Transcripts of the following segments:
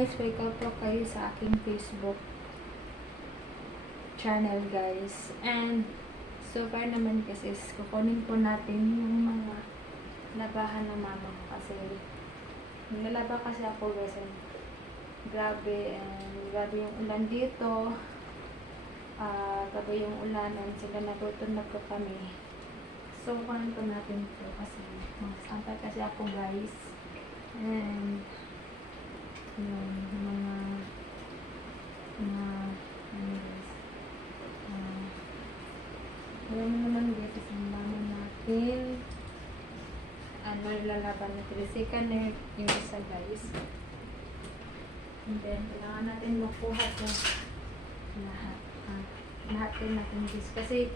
guys, welcome po kayo sa aking Facebook channel guys. And so far naman kasi kukunin po natin yung mga labahan ng mama ko kasi nilalaba kasi ako guys. And grabe yung ulan dito. Grabe yung ulan and sila nagutom na po kami. So kukunin po natin ito kasi magsampay kasi ako guys. And yung mga alam mo naman dito sa mama natin ano ilalaban natin second na yung isa guys, and then kailangan natin makuha ito lahat din natin guys kasi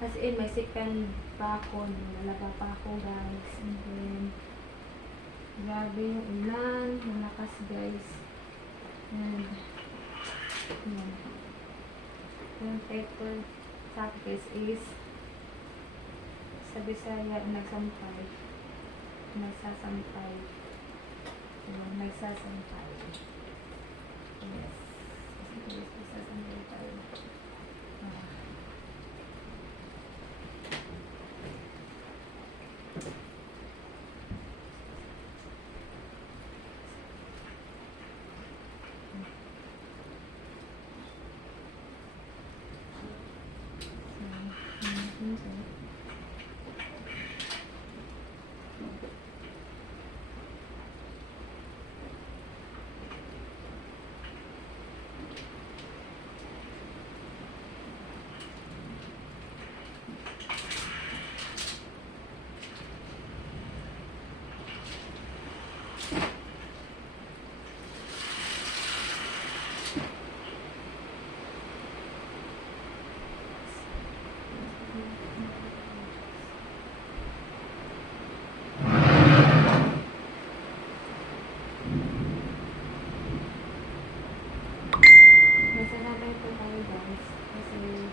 as in may second pa ako, nilalaba pa ako guys. And then grabe yung ulan, malakas guys. And yan. Yung title sa akin is sa Bisaya nagsampay. Nagsasampay. Nagsasampay. Yes. Nagsasampay tayo. Nasanabay po tayo guys kasi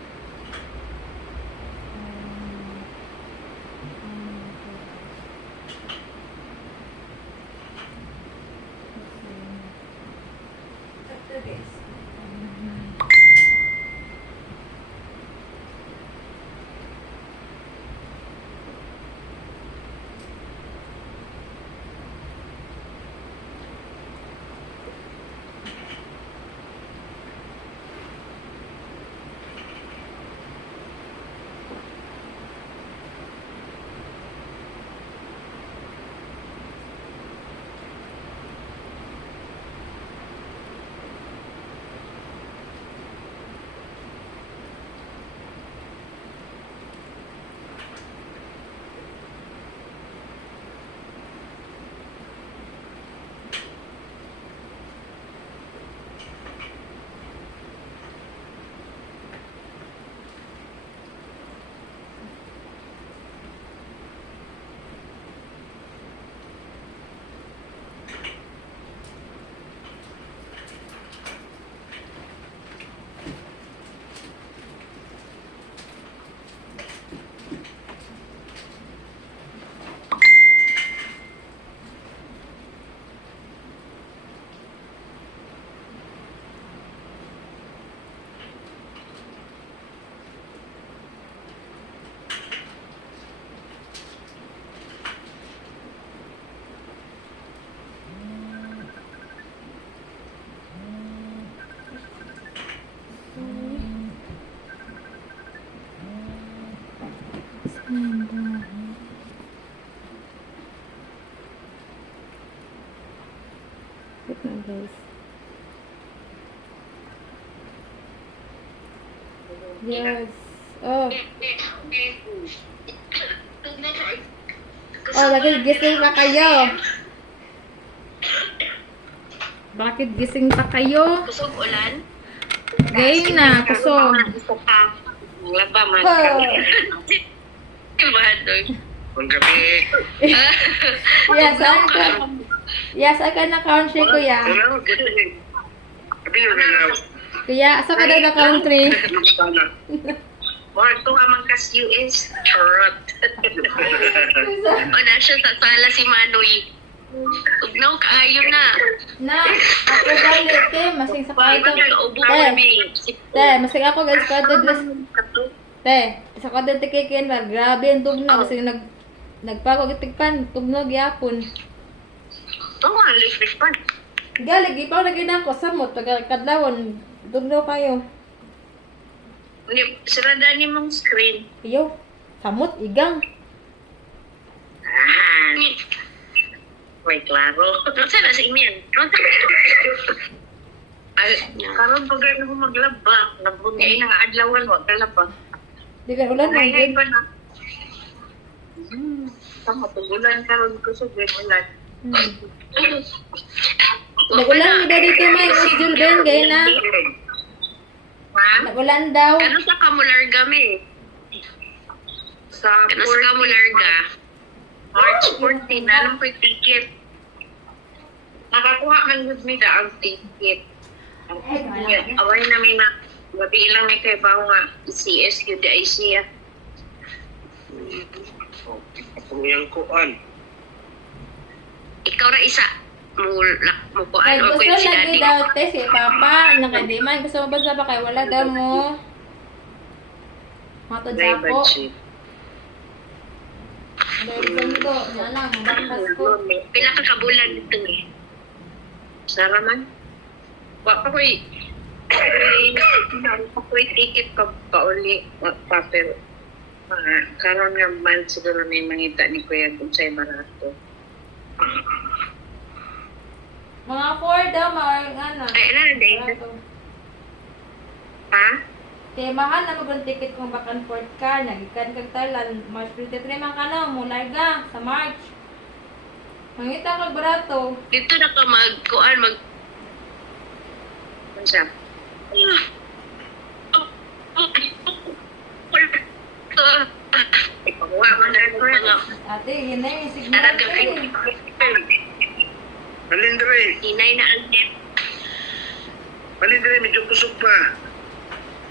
wait na guys. Yes. Oh, lagi gising pa kayo. Bakit gising pa kayo? Kusog ulan? Gayong na, kusog. Laba man. Mahadog. Kung gabi, Yes, I can na country, kuya. ano, gabi. Gabi yun na. Kuya, asa ka daw na country? Or ito ka man kas US. Charot. O na siya sa sala si Manoy. Ugnaw kaayo na. Na, ako galit, te. Masig sa kwarto. Ubo Te. kami. Te, masig ako guys, kwarto dress. Te, sa kwarto tikikin ba? Grabe ang tugnaw. Kasi nagpako gitigpan, tugnaw gyapon. Oo nga, electric pan. Galig, ipaw lagi na ako. Samot, kadlawon. Tugnaw kayo. Sarada ni mong screen. Iyo, samot, igang. May klaro. Saan na sa email? Karon pag ako maglaba, nagbungi na adlawan, wag kalaba. Di ka ulan na. Ay, ba na? Tama, tugulan karon ko sa ulan. Nagulan nila dito, may Jul Ben, gaya na. Ha? Nagulan daw. Kano sa Kamularga, me? Kano sa Kamularga? March 14, anong po yung ticket? Nakakuha man good me ang ticket. Away na may na, gabi lang may kay baho nga, CSQ di ICA. Ako yung kuan. Ikaw na isa, mo ko Ay, ano ko gusto yung si lagi daddy. daw, te, si Papa, nakadiman. Gusto mo ba sa pa kay wala daw mo? Matod sa ako. Dahil ganito, yan lang, magpapas ko. Pila ka kabulan dito ni. Sara man. Wa pa ko'y ticket pa uli. Wa pa pero karon nga man siguro may mangita ni Kuya kung sa'y barato. Mga 4 daw, mga ano. Ay, ano na day? Ha? Kaya mahal na mag ticket kung back and forth ka. Nagikan kag Thailand. March 23 man ka na, mularga sa March. Mangita kag barato. Dito na ka mag-kuan, ano siya? Ipakuha mo na ito mga Ate, yun na yung signal. Tarag ka Palindre. Inay na ang net. Palindre, medyo kusog pa.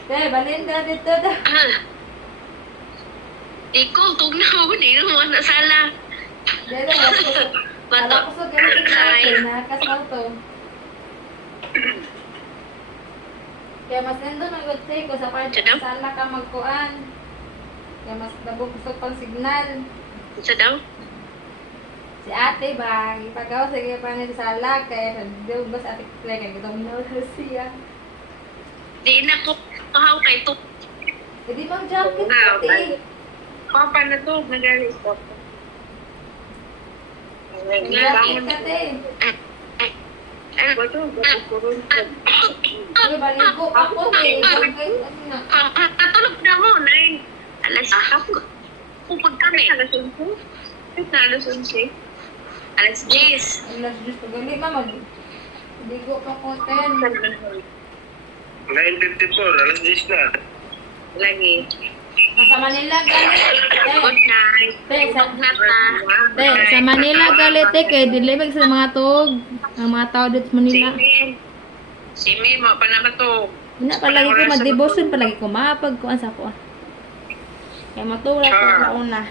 Te, balin ka dito da. Ikaw, tugnaw, hindi mo mga nasala. Dito, bato. Bato. Alam ko sa ganito natin, nakasaw to. Kaya mas nandun ang good say ko sa part Sadam? sala ka magkuan. Kaya mas nabubusog pang signal. Isa daw? Si ate ba, ipagaw sa kaya pa nila sala. Kaya doon ba sa ate kaya kaya gawin na siya. Di na ko kahaw kay to. Hindi bang jacket Ah, ate? Papa na to, nagalis ko. Jacket ate. Hindi baligo ako eh. Katulog na mo, Nay. Alas ako. Kupag kami. Alas 11. Alas 11. Alas 10. Alas Diyos ko gali mama. Ligo pa ko 10. 9:54, alas 10 na. Lagi. Sa Manila gali. Good night. Good night. Te, sa Manila gali te kay dilibig sa mga tug. Ang mga tao dito sa Manila. Simi, mo pa naman to. Ina palagi ko mag-devotion palagi ko mapagkuan sa ko. Kaya matulad ko sa una.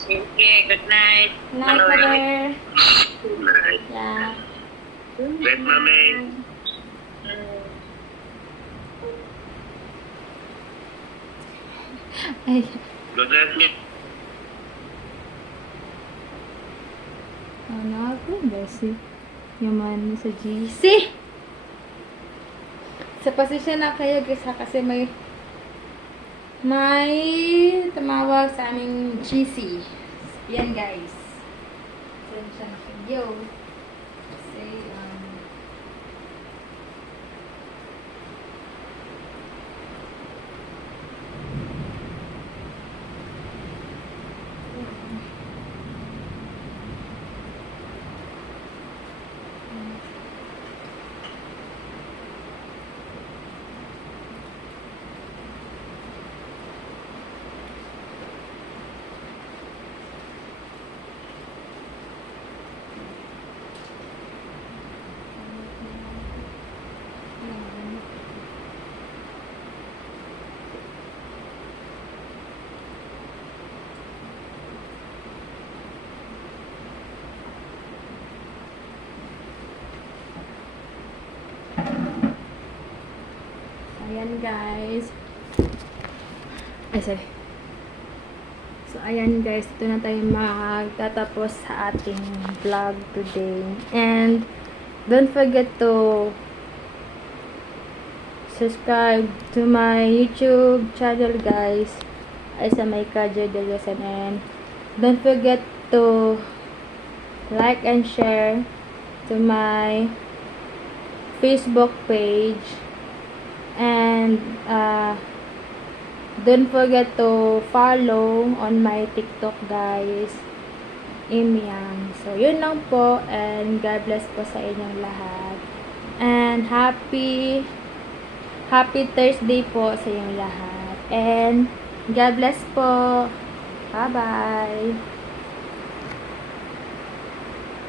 Sige, good night. Night mother. Good night. Yeah. Good mami. Ay, Good night. ano ako? Besi. Yaman sa GC. Sa pasensya na kayo guys ha, kasi may tumawag sa aming GC. Yan guys. Pasensya na kayo. Kasi ayan guys. Ay, sorry. So, ayan guys, ito na tayo magtatapos sa ating vlog today. And, don't forget to subscribe to my YouTube channel guys. Ay sa may Kajer Deliasan. And, don't forget to like and share to my Facebook page. And, don't forget to follow on my TikTok guys. Imyang. So, yun lang po. And God bless po sa inyong lahat. And happy Thursday po sa inyong lahat. And God bless po. Bye-bye.